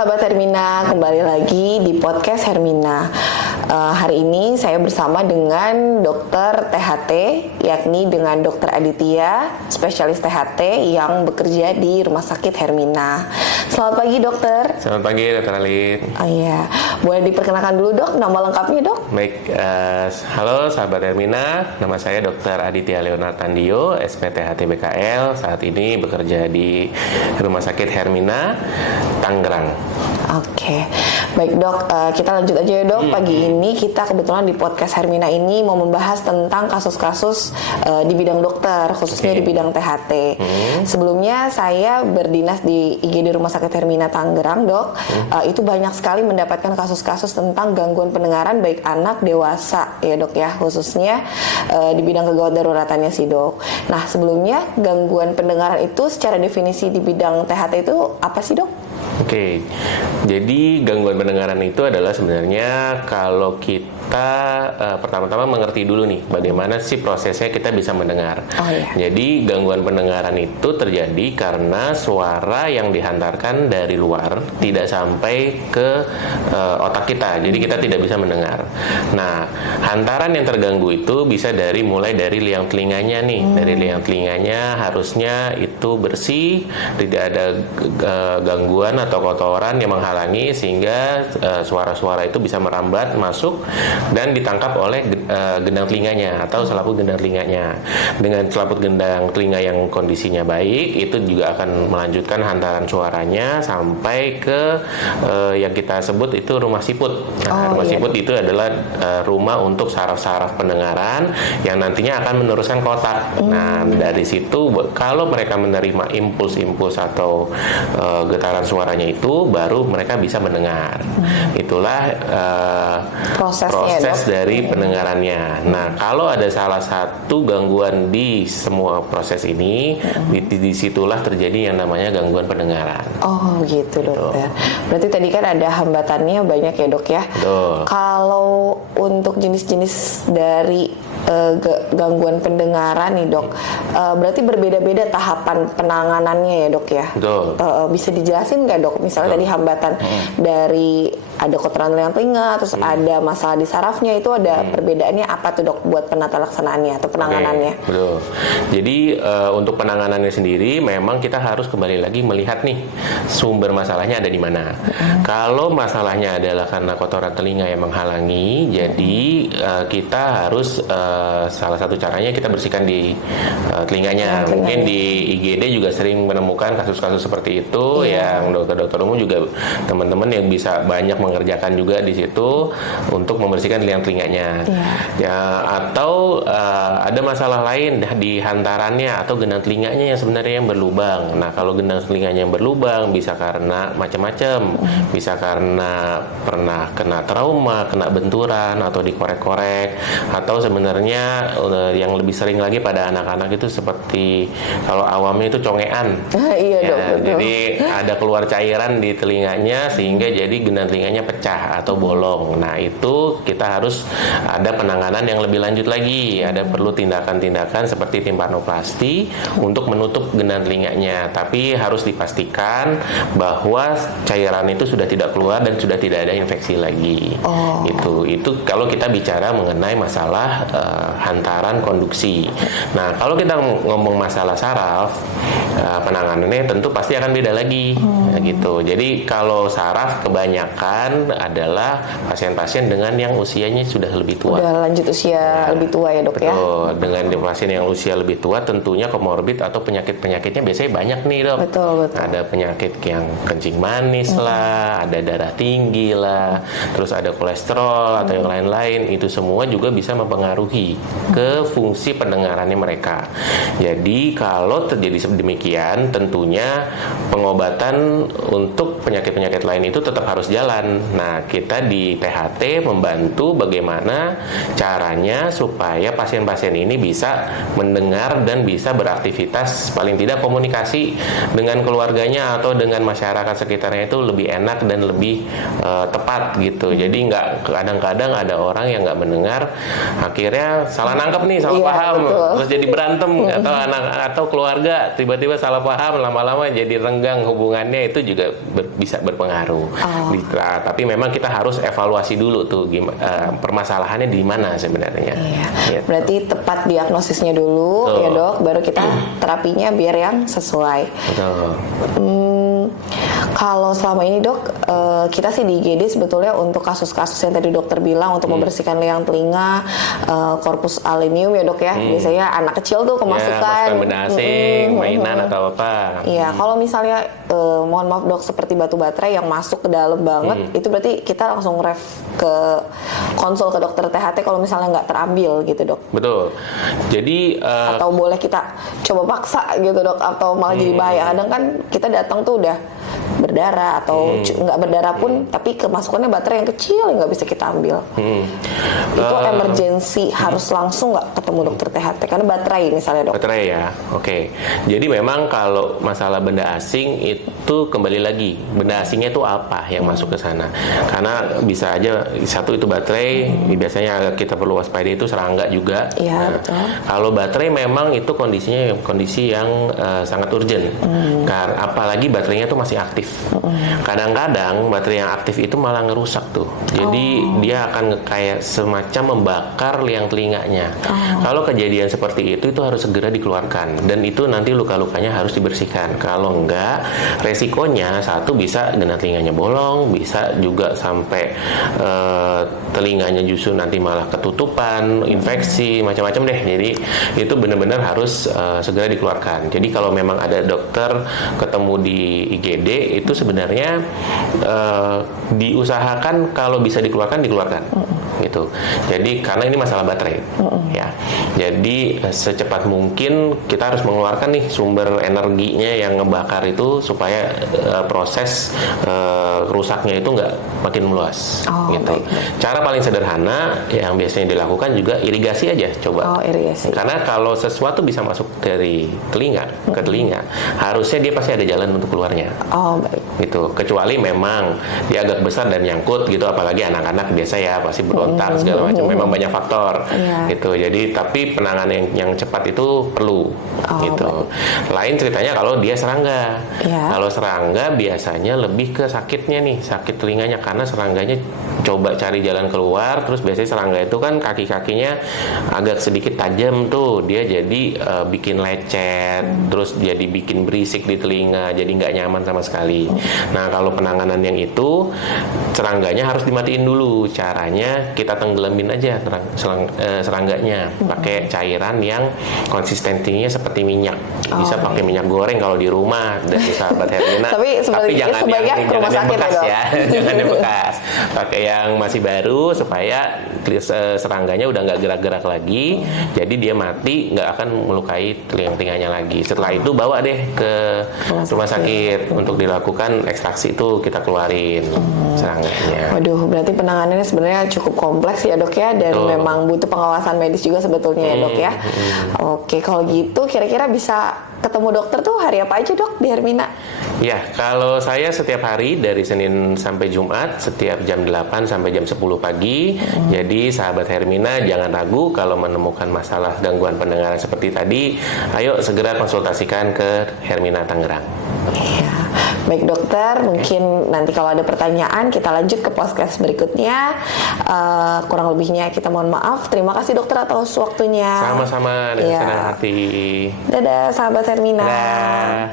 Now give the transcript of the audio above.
sahabat Hermina, kembali lagi di podcast Hermina. Hari ini saya bersama dengan dokter THT, yakni dengan dokter Aditya, spesialis THT yang bekerja di Rumah Sakit Hermina. Selamat pagi dokter. Selamat pagi dokter Alit. Oh iya, boleh diperkenalkan dulu dok, nama lengkapnya dok? Baik, halo sahabat Hermina, nama saya dokter Aditya Leonard Tandio, SPTHT BKL. Saat ini bekerja di Rumah Sakit Hermina, Tangerang. Oke, baik dok, kita lanjut aja ya dok. Pagi ini kita kebetulan di podcast Hermina ini mau membahas tentang kasus-kasus di bidang dokter, khususnya di bidang THT. Sebelumnya saya berdinas di IGD Rumah Sakit Hermina Tangerang dok. Itu banyak sekali mendapatkan kasus-kasus tentang gangguan pendengaran baik anak, dewasa ya dok ya, khususnya di bidang kegawat daruratannya sih dok. Nah sebelumnya gangguan pendengaran itu secara definisi di bidang THT itu apa sih dok? Oke, jadi gangguan pendengaran itu adalah sebenarnya kalau kita pertama-tama mengerti dulu nih bagaimana sih prosesnya kita bisa mendengar. Jadi gangguan pendengaran itu terjadi karena suara yang dihantarkan dari luar tidak sampai ke otak kita, jadi kita tidak bisa mendengar. Nah, hantaran yang terganggu itu bisa mulai dari liang telinganya nih. Dari liang telinganya harusnya itu bersih, tidak ada gangguan atau kotoran yang menghalangi sehingga suara-suara itu bisa merambat masuk dan ditangkap oleh gendang telinganya atau selaput gendang telinganya. Dengan selaput gendang telinga yang kondisinya baik, itu juga akan melanjutkan hantaran suaranya sampai ke yang kita sebut itu rumah siput. Nah, rumah siput itu adalah rumah untuk saraf-saraf pendengaran yang nantinya akan meneruskan ke otak. Nah, dari situ kalau mereka menerima impuls-impuls atau getaran suaranya itu, baru mereka bisa mendengar. Itulah proses dari pendengarannya. Nah, kalau ada salah satu gangguan di semua proses ini, disitulah terjadi yang namanya gangguan pendengaran. Oh gitu dokter. Berarti tadi kan ada hambatannya banyak ya dok ya. Kalau untuk jenis-jenis dari gangguan pendengaran nih dok, berarti berbeda-beda tahapan penanganannya ya dok ya. Bisa dijelasin nggak dok? Misalnya tadi hambatan dari ada kotoran liang telinga, terus ada masalah di sarafnya, itu ada perbedaannya apa tuh dok buat penata laksanaannya atau penanganannya? Betul. Jadi untuk penanganannya sendiri memang kita harus kembali lagi melihat nih sumber masalahnya ada di mana. Kalau masalahnya adalah karena kotoran telinga yang menghalangi, jadi kita harus salah satu caranya kita bersihkan di telinganya. Mungkin di IGD juga sering menemukan kasus-kasus seperti itu, yang dokter-dokter umum juga teman-teman yang bisa banyak mengerjakan juga di situ untuk membersihkan liang telinganya. Ya, atau ada masalah lain di hantarannya atau gendang telinganya yang sebenarnya yang berlubang. Nah, kalau gendang telinganya yang berlubang bisa karena macam-macam, bisa karena pernah kena trauma, kena benturan atau dikorek-korek, atau sebenarnya yang lebih sering lagi pada anak-anak itu seperti kalau awamnya itu congean. Jadi ada keluar cairan di telinganya sehingga jadi gendang telinganya pecah atau bolong. Nah, itu kita harus ada penanganan yang lebih lanjut lagi. Ada perlu tindakan-tindakan seperti timpanoplasti untuk menutup gendang telinganya. Tapi harus dipastikan bahwa cairan itu sudah tidak keluar dan sudah tidak ada infeksi lagi. Itu kalau kita bicara mengenai masalah hantaran konduksi. Nah, kalau kita ngomong masalah saraf, penanganannya tentu pasti akan beda lagi. Gitu. Jadi kalau saraf kebanyakan adalah pasien-pasien dengan yang usianya sudah lebih tua. Udah lanjut usia lebih tua ya dok ya. Dengan pasien yang usia lebih tua tentunya komorbid atau penyakit-penyakitnya biasanya banyak nih dok. Ada penyakit yang kencing manis lah, ada darah tinggi lah, terus ada kolesterol atau yang lain-lain. Itu semua juga bisa mempengaruhi ke fungsi pendengarannya mereka. Jadi kalau terjadi demikian, tentunya pengobatan untuk penyakit-penyakit lain itu tetap harus jalan. Nah, kita di THT membantu bagaimana caranya supaya pasien-pasien ini bisa mendengar dan bisa beraktivitas, paling tidak komunikasi dengan keluarganya atau dengan masyarakat sekitarnya itu lebih enak dan lebih tepat gitu. Jadi kadang-kadang ada orang yang nggak mendengar, akhirnya misalnya salah nangkep nih, salah Iya, paham, betul. terus jadi berantem atau anak atau keluarga tiba-tiba salah paham, lama-lama jadi renggang hubungannya, itu juga bisa berpengaruh. Tapi memang kita harus evaluasi dulu tuh permasalahannya di mana sebenarnya. Iya. Gitu. Berarti tepat diagnosisnya dulu. Betul. Ya dok, baru kita terapinya biar yang sesuai. Betul. Kalau selama ini dok, kita sih di IGD sebetulnya untuk kasus-kasus yang tadi dokter bilang untuk membersihkan liang telinga, korpus aluminium ya dok ya. Biasanya anak kecil tuh kemasukan benda asing, mainan atau apa. Iya, kalau misalnya mohon maaf dok, seperti batu baterai yang masuk ke dalam banget, itu berarti kita langsung ref ke konsul ke dokter THT kalau misalnya nggak terambil gitu dok. Betul. Jadi Atau boleh kita coba paksa gitu dok, atau malah jadi bahaya. Kadang kan kita datang tuh udah berdarah atau nggak berdarah pun, tapi kemasukannya baterai yang kecil yang nggak bisa kita ambil. Itu emergency harus langsung nggak ketemu dokter THT karena baterai misalnya dok. baterai ya, oke. Jadi memang kalau masalah benda asing itu kembali lagi, benda asingnya itu apa yang masuk ke sana? Karena bisa aja satu itu baterai, biasanya kita perlu waspada itu serangga juga. Iya, betul. Kalau baterai memang itu kondisinya kondisi yang sangat urgent, karena apalagi baterainya itu masih aktif. Kadang-kadang baterai yang aktif itu malah ngerusak tuh. Jadi dia akan kayak semacam membakar liang telinganya. Kalau kejadian seperti itu harus segera dikeluarkan, dan itu nanti luka-lukanya harus dibersihkan. Kalau enggak, resikonya satu bisa genang telinganya bolong, bisa juga sampai telinganya justru nanti malah ketutupan, infeksi, macam-macam deh. Jadi itu benar-benar harus segera dikeluarkan. Jadi kalau memang ada dokter ketemu di IGD, itu sebenarnya diusahakan kalau bisa dikeluarkan gitu. Jadi karena ini masalah baterai ya. Jadi secepat mungkin kita harus mengeluarkan nih sumber energinya yang ngebakar itu supaya proses rusaknya itu nggak makin meluas gitu. Baik. Cara paling sederhana yang biasanya dilakukan juga irigasi aja coba. Irigasi. Karena kalau sesuatu bisa masuk dari telinga ke telinga, harusnya dia pasti ada jalan untuk keluarnya. Baik. Gitu. Kecuali memang dia agak besar dan nyangkut gitu, apalagi anak-anak biasa ya pasti berontak segala macam. Memang banyak faktor gitu. Jadi tapi penanganan yang cepat itu perlu gitu. Lain ceritanya kalau dia serangga. Kalau serangga biasanya lebih ke sakitnya nih, sakit telinganya, karena serangganya coba cari jalan keluar, terus biasanya serangga itu kan kaki-kakinya agak sedikit tajam tuh, dia jadi bikin lecet, terus jadi bikin berisik di telinga, jadi nggak nyaman sama sekali. Nah kalau penanganan yang itu, serangganya harus dimatiin dulu. Caranya kita tenggelamin aja serangganya pakai cairan yang konsistensinya seperti minyak. Bisa pakai minyak goreng kalau di rumah dari sahabat Hermina. Tapi jangan yang bekas ya, jangan yang bekas. Pakai yang masih baru supaya serangganya udah nggak gerak-gerak lagi. Jadi dia mati, nggak akan melukai telinganya lagi. Setelah itu bawa deh ke rumah sakit untuk dilakukan ekstraksi, itu kita keluarin serangganya. Waduh, berarti penanganannya sebenarnya cukup kompleks ya dok ya, dan memang butuh pengawasan medis juga sebetulnya ya dok ya. Oke, kalau gitu kira-kira bisa ketemu dokter tuh hari apa aja dok di Hermina? Ya, kalau saya setiap hari dari Senin sampai Jumat setiap jam 8 sampai jam 10 pagi. Jadi sahabat Hermina jangan ragu kalau menemukan masalah gangguan pendengaran seperti tadi, ayo segera konsultasikan ke Hermina Tangerang. Ya, baik dokter, mungkin nanti kalau ada pertanyaan kita lanjut ke podcast berikutnya. Kurang lebihnya kita mohon maaf. Terima kasih dokter atas waktunya. Sama-sama, dengan senang hati. Dadah sahabat Hermina. Dadah.